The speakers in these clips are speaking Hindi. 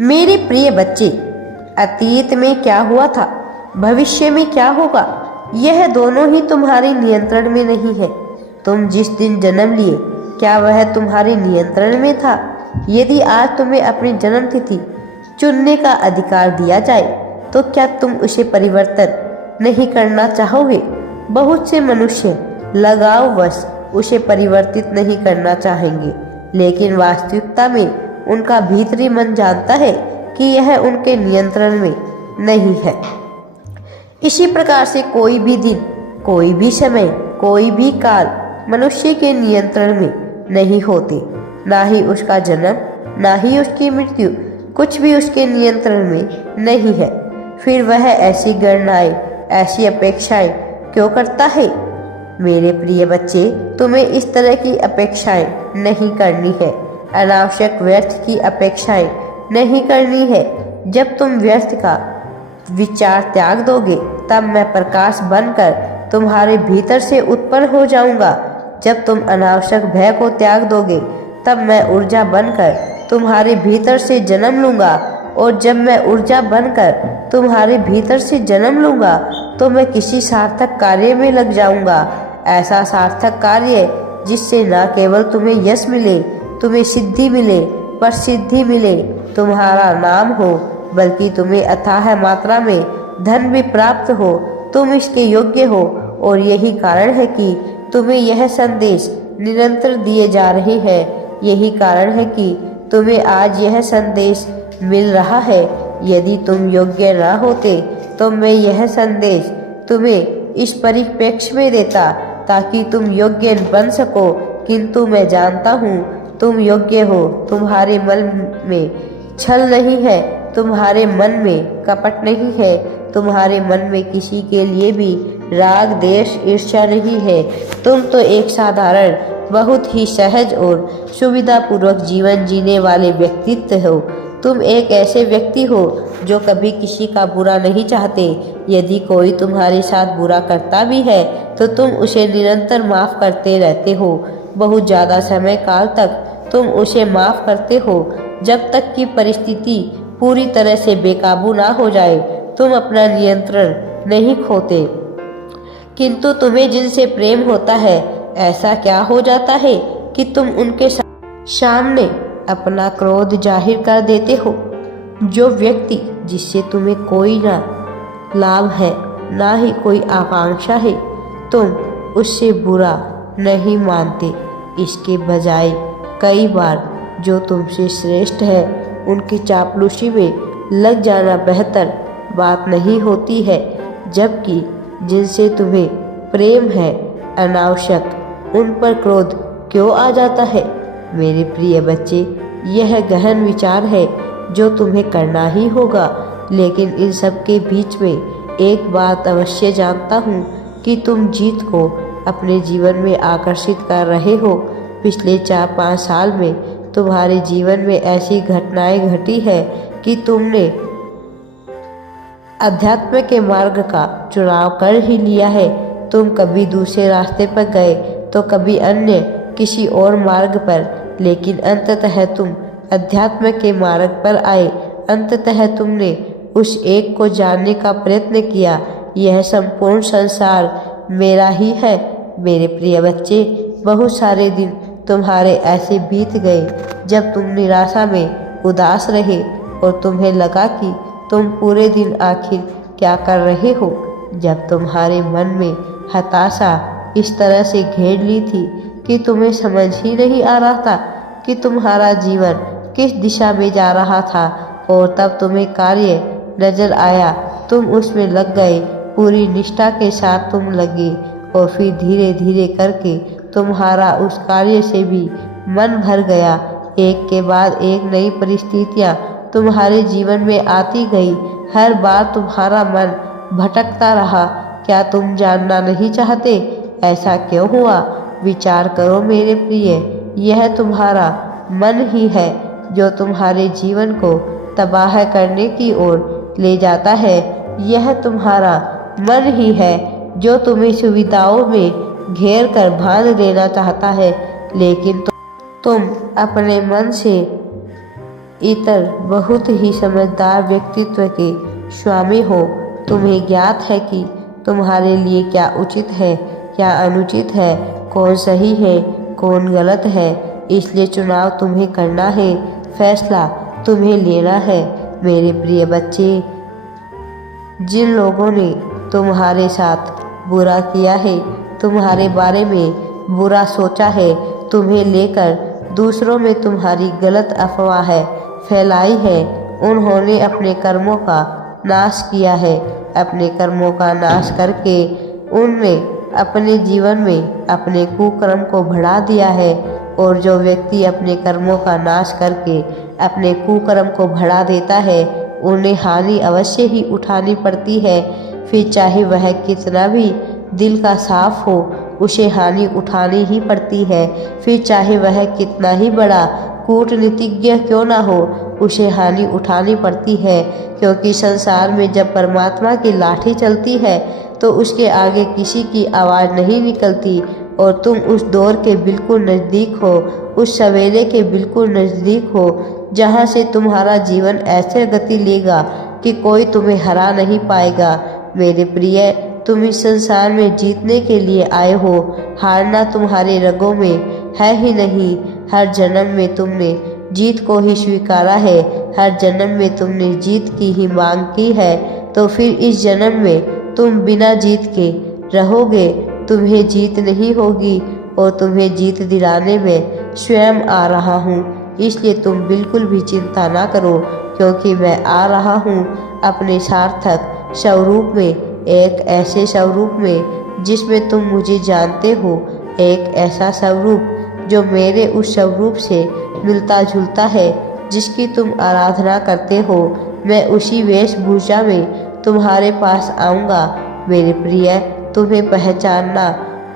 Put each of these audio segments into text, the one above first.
मेरे प्रिय बच्चे, अतीत में क्या हुआ था, भविष्य में क्या होगा, यह दोनों ही तुम्हारे नियंत्रण में नहीं है। तुम जिस दिन जन्म लिए, क्या वह तुम्हारे नियंत्रण में था? यदि आज तुम्हें अपनी जन्म तिथि चुनने का अधिकार दिया जाए, तो क्या तुम उसे परिवर्तन नहीं करना चाहोगे? बहुत से मनुष्य लगाववश उसे परिवर्तित नहीं करना चाहेंगे, लेकिन वास्तविकता में उनका भीतरी मन जानता है कि यह उनके नियंत्रण में नहीं है। इसी प्रकार से कोई भी दिन, कोई भी समय, कोई भी काल मनुष्य के नियंत्रण में नहीं होते। ना ही उसका जन्म, ना ही उसकी मृत्यु, कुछ भी उसके नियंत्रण में नहीं है। फिर वह ऐसी गणनाएं, ऐसी अपेक्षाएं क्यों करता है? मेरे प्रिय बच्चे, तुम्हें इस तरह की अपेक्षाएं नहीं करनी है। अनावश्यक व्यर्थ की अपेक्षाएं नहीं करनी है। जब तुम व्यर्थ का विचार त्याग दोगे, तब मैं प्रकाश बनकर तुम्हारे भीतर से उत्पन्न हो जाऊंगा। जब तुम अनावश्यक भय को त्याग दोगे, तब मैं ऊर्जा बनकर तुम्हारे भीतर से जन्म लूंगा। और जब मैं ऊर्जा बनकर तुम्हारे भीतर से जन्म लूंगा, तो मैं किसी सार्थक कार्य में लग जाऊंगा। ऐसा सार्थक कार्य जिससे न केवल तुम्हें यश मिले, तुम्हें सिद्धि मिले, प्रसिद्धि मिले, तुम्हारा नाम हो, बल्कि तुम्हें अथाह मात्रा में धन भी प्राप्त हो। तुम इसके योग्य हो, और यही कारण है कि तुम्हें यह संदेश निरंतर दिए जा रहे हैं। यही कारण है कि तुम्हें आज यह संदेश मिल रहा है। यदि तुम योग्य न होते, तो मैं यह संदेश तुम्हें इस परिप्रेक्ष्य में देता, ताकि तुम योग्य बन सको। किंतु मैं जानता हूँ तुम योग्य हो। तुम्हारे मन में छल नहीं है, तुम्हारे मन में कपट नहीं है, तुम्हारे मन में किसी के लिए भी राग, देश, ईर्ष्या नहीं है। तुम तो एक साधारण, बहुत ही सहज और सुविधापूर्वक जीवन जीने वाले व्यक्तित्व हो। तुम एक ऐसे व्यक्ति हो जो कभी किसी का बुरा नहीं चाहते। यदि कोई तुम्हारे साथ बुरा करता भी है, तो तुम उसे निरंतर माफ करते रहते हो। बहुत ज़्यादा समय काल तक तुम उसे माफ करते हो, जब तक कि परिस्थिति पूरी तरह से बेकाबू ना हो जाए। तुम अपना नियंत्रण नहीं खोते। किंतु तुम्हें जिनसे प्रेम होता है, ऐसा क्या हो जाता है कि तुम उनके सामने अपना क्रोध जाहिर कर देते हो। जो व्यक्ति जिससे तुम्हें कोई ना लाभ है, ना ही कोई आकांक्षा है, तुम उससे बुरा नहीं मानते। इसके बजाय कई बार जो तुमसे श्रेष्ठ है, उनकी चापलूसी में लग जाना बेहतर बात नहीं होती है। जबकि जिनसे तुम्हें प्रेम है, अनावश्यक उन पर क्रोध क्यों आ जाता है? मेरे प्रिय बच्चे, यह गहन विचार है जो तुम्हें करना ही होगा। लेकिन इन सब के बीच में एक बात अवश्य जानता हूँ कि तुम जीत को अपने जीवन में आकर्षित कर रहे हो। पिछले 4-5 साल में तुम्हारे जीवन में ऐसी घटनाएं घटी है कि तुमने अध्यात्म के मार्ग का चुनाव कर ही लिया है। तुम कभी दूसरे रास्ते पर गए, तो कभी अन्य किसी और मार्ग पर, लेकिन अंततः तुम अध्यात्म के मार्ग पर आए। अंततः तुमने उस एक को जानने का प्रयत्न किया। यह संपूर्ण संसार मेरा ही है। मेरे प्रिय बच्चे, बहुत सारे दिन तुम्हारे ऐसे बीत गए जब तुम निराशा में उदास रहे और तुम्हें लगा कि तुम पूरे दिन आखिर क्या कर रहे हो। जब तुम्हारे मन में हताशा इस तरह से घेर ली थी कि तुम्हें समझ ही नहीं आ रहा था कि तुम्हारा जीवन किस दिशा में जा रहा था, और तब तुम्हें कार्य नजर आया, तुम उसमें लग गए, पूरी निष्ठा के साथ तुम लगे, और फिर धीरे धीरे करके तुम्हारा उस कार्य से भी मन भर गया। एक के बाद एक नई परिस्थितियाँ तुम्हारे जीवन में आती गई। हर बार तुम्हारा मन भटकता रहा। क्या तुम जानना नहीं चाहते ऐसा क्यों हुआ? विचार करो मेरे प्रिय, यह तुम्हारा मन ही है जो तुम्हारे जीवन को तबाह करने की ओर ले जाता है। यह तुम्हारा मन ही है जो तुम्हें सुविधाओं में घेर कर बांध देना चाहता है, लेकिन तुम अपने मन से इतर बहुत ही समझदार व्यक्तित्व के स्वामी हो। तुम्हें ज्ञात है कि तुम्हारे लिए क्या उचित है, क्या अनुचित है, कौन सही है, कौन गलत है। इसलिए चुनाव तुम्हें करना है, फैसला तुम्हें लेना है। मेरे प्रिय बच्चे, जिन लोगों ने तुम्हारे साथ बुरा किया है, तुम्हारे बारे में बुरा सोचा है, तुम्हें लेकर दूसरों में तुम्हारी गलत अफवाह फैलाई है, उन्होंने अपने कर्मों का नाश किया है। अपने कर्मों का नाश करके उनने अपने जीवन में अपने कुकर्म को बढ़ा दिया है। और जो व्यक्ति अपने कर्मों का नाश करके अपने कुकर्म को बढ़ा देता है, उन्हें हानि अवश्य ही उठानी पड़ती है। फिर चाहे वह कितना भी दिल का साफ हो, उसे हानि उठानी ही पड़ती है। फिर चाहे वह कितना ही बड़ा कूटनीतिज्ञ क्यों ना हो, उसे हानि उठानी पड़ती है। क्योंकि संसार में जब परमात्मा की लाठी चलती है तो उसके आगे किसी की आवाज़ नहीं निकलती। और तुम उस दौर के बिल्कुल नज़दीक हो, उस सवेरे के बिल्कुल नज़दीक हो, जहाँ से तुम्हारा जीवन ऐसे गति लेगा कि कोई तुम्हें हरा नहीं पाएगा। मेरे प्रिय, तुम इस संसार में जीतने के लिए आए हो, हारना तुम्हारे रगों में है ही नहीं। हर जन्म में तुमने जीत को ही स्वीकारा है, हर जन्म में तुमने जीत की ही मांग की है। तो फिर इस जन्म में तुम बिना जीत के रहोगे? तुम्हें जीत नहीं होगी, और तुम्हें जीत दिलाने में स्वयं आ रहा हूँ। इसलिए तुम बिल्कुल भी चिंता ना करो, क्योंकि मैं आ रहा हूँ अपने सार्थक स्वरूप में, एक ऐसे स्वरूप में जिसमें तुम मुझे जानते हो, एक ऐसा स्वरूप जो मेरे उस स्वरूप से मिलता जुलता है जिसकी तुम आराधना करते हो। मैं उसी वेशभूषा में तुम्हारे पास आऊँगा। मेरे प्रिय, तुम्हें पहचानना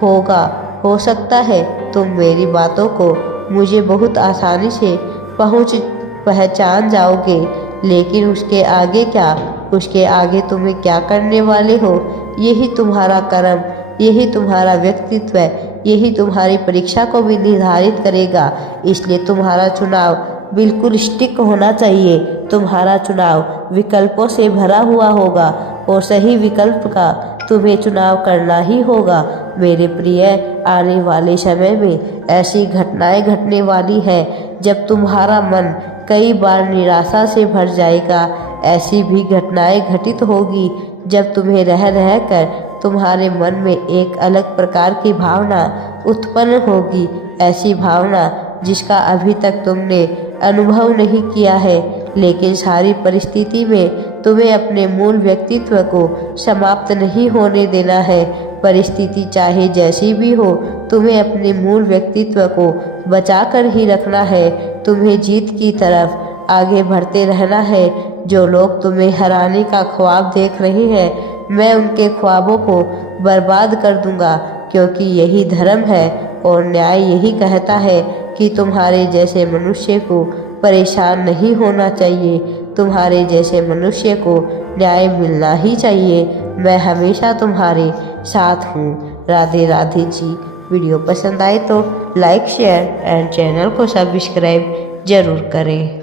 होगा। हो सकता है तुम मेरी बातों को मुझे बहुत आसानी से पहचान जाओगे, लेकिन उसके आगे क्या, उसके आगे तुम्हें क्या करने वाले हो, यही तुम्हारा कर्म, यही तुम्हारा व्यक्तित्व, यही तुम्हारी परीक्षा को भी निर्धारित करेगा। इसलिए तुम्हारा चुनाव बिल्कुल स्टिक होना चाहिए। तुम्हारा चुनाव विकल्पों से भरा हुआ होगा, और सही विकल्प का तुम्हें चुनाव करना ही होगा। मेरे प्रिय, आने वाले समय में ऐसी घटनाएं घटने वाली है जब तुम्हारा मन कई बार निराशा से भर जाएगा। ऐसी भी घटनाएं घटित होगी जब तुम्हें रह रह कर तुम्हारे मन में एक अलग प्रकार की भावना उत्पन्न होगी, ऐसी भावना जिसका अभी तक तुमने अनुभव नहीं किया है। लेकिन सारी परिस्थिति में तुम्हें अपने मूल व्यक्तित्व को समाप्त नहीं होने देना है। परिस्थिति चाहे जैसी भी हो, तुम्हें अपने मूल व्यक्तित्व को बचाकर ही रखना है। तुम्हें जीत की तरफ आगे बढ़ते रहना है। जो लोग तुम्हें हराने का ख्वाब देख रहे हैं, मैं उनके ख्वाबों को बर्बाद कर दूंगा, क्योंकि यही धर्म है और न्याय यही कहता है कि तुम्हारे जैसे मनुष्य को परेशान नहीं होना चाहिए। तुम्हारे जैसे मनुष्य को न्याय मिलना ही चाहिए। मैं हमेशा तुम्हारे साथ हूँ। राधे राधे जी। वीडियो पसंद आए तो लाइक, शेयर एंड चैनल को सब्सक्राइब जरूर करें।